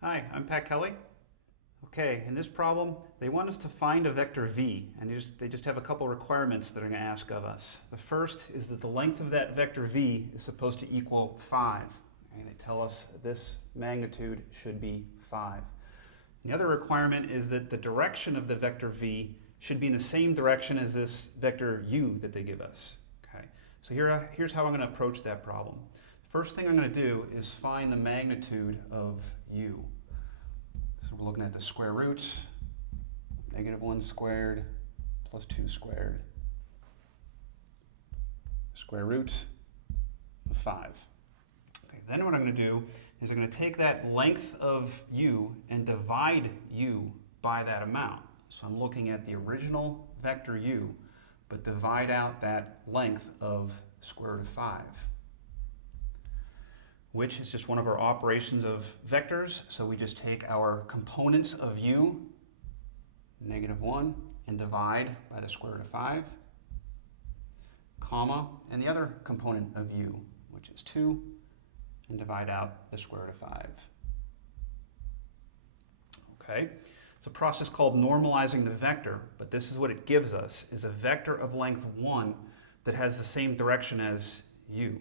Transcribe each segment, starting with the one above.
Hi, I'm Pat Kelly. Okay, in this problem, they want us to find a vector v, and they just have a couple requirements that are going to ask of us. The first is that the length of that vector v is supposed to equal 5. And they tell us that this magnitude should be 5. The other requirement is that the direction of the vector v should be in the same direction as this vector u that they give us. Okay, so here's how I'm going to approach that problem. First thing I'm going to do is find the magnitude of u. So we're looking at the square roots, -1 squared plus 2 squared. Square root of 5. Okay, then what I'm going to do is I'm going to take that length of u and divide u by that amount. So I'm looking at the original vector u, but divide out that length of square root of 5. Which is just one of our operations of vectors. So we just take our components of u, -1, and divide by the square root of 5, comma, and the other component of u, which is 2, and divide out the square root of 5. Okay, it's a process called normalizing the vector, but this is what it gives us, is a vector of length 1 that has the same direction as u.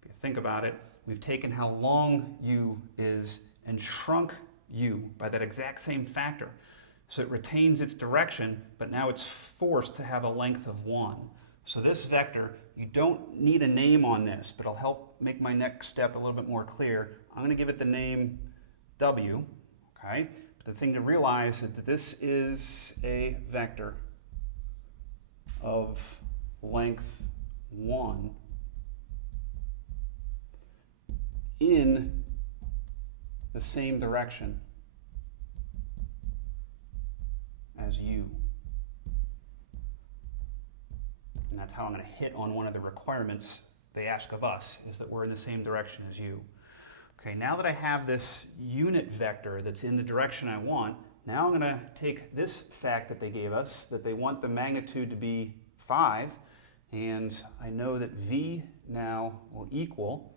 If you think about it, we've taken how long u is and shrunk u by that exact same factor. So it retains its direction, but now it's forced to have a length of 1. So this vector, you don't need a name on this, but it'll help make my next step a little bit more clear. I'm going to give it the name w, okay? But the thing to realize is that this is a vector of length 1 in the same direction as u. And that's how I'm going to hit on one of the requirements they ask of us, is that we're in the same direction as u. Okay, now that I have this unit vector that's in the direction I want, now I'm going to take this fact that they gave us, that they want the magnitude to be 5, and I know that v now will equal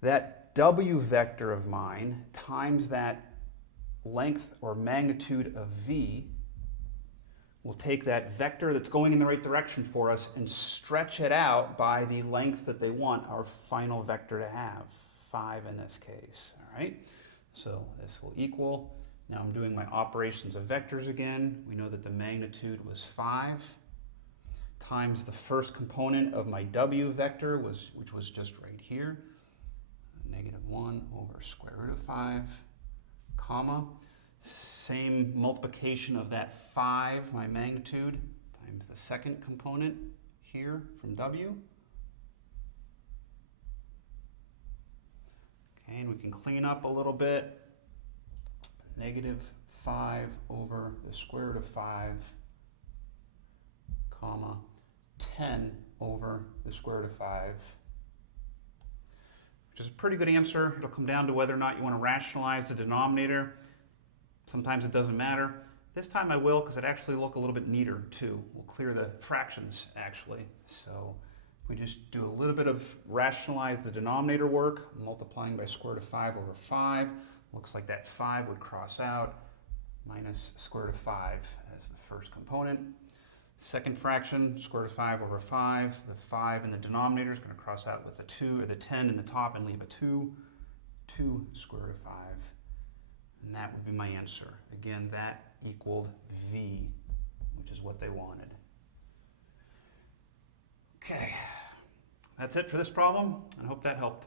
that w vector of mine times that length or magnitude of v. We'll take that vector that's going in the right direction for us and stretch it out by the length that they want our final vector to have, 5 in this case. All right, so this will equal, now I'm doing my operations of vectors again. We know that the magnitude was 5 times the first component of my w vector, which was just right here, -1 over square root of 5, comma, same multiplication of that 5, my magnitude, times the second component here from w. Okay, and we can clean up a little bit. -5 over the square root of 5, comma, 10 over the square root of 5. Which is a pretty good answer. It'll come down to whether or not you want to rationalize the denominator. Sometimes it doesn't matter. This time I will, because it actually look a little bit neater too. We'll clear the fractions actually. So if we just do a little bit of rationalize the denominator work, multiplying by square root of 5 over 5, looks like that 5 would cross out, minus square root of 5 as the first component. Second fraction, square root of 5 over 5. The 5 in the denominator is going to cross out with the 2 or the 10 in the top and leave a 2. 2 square root of 5. And that would be my answer. Again, that equaled v, which is what they wanted. Okay, that's it for this problem. I hope that helped.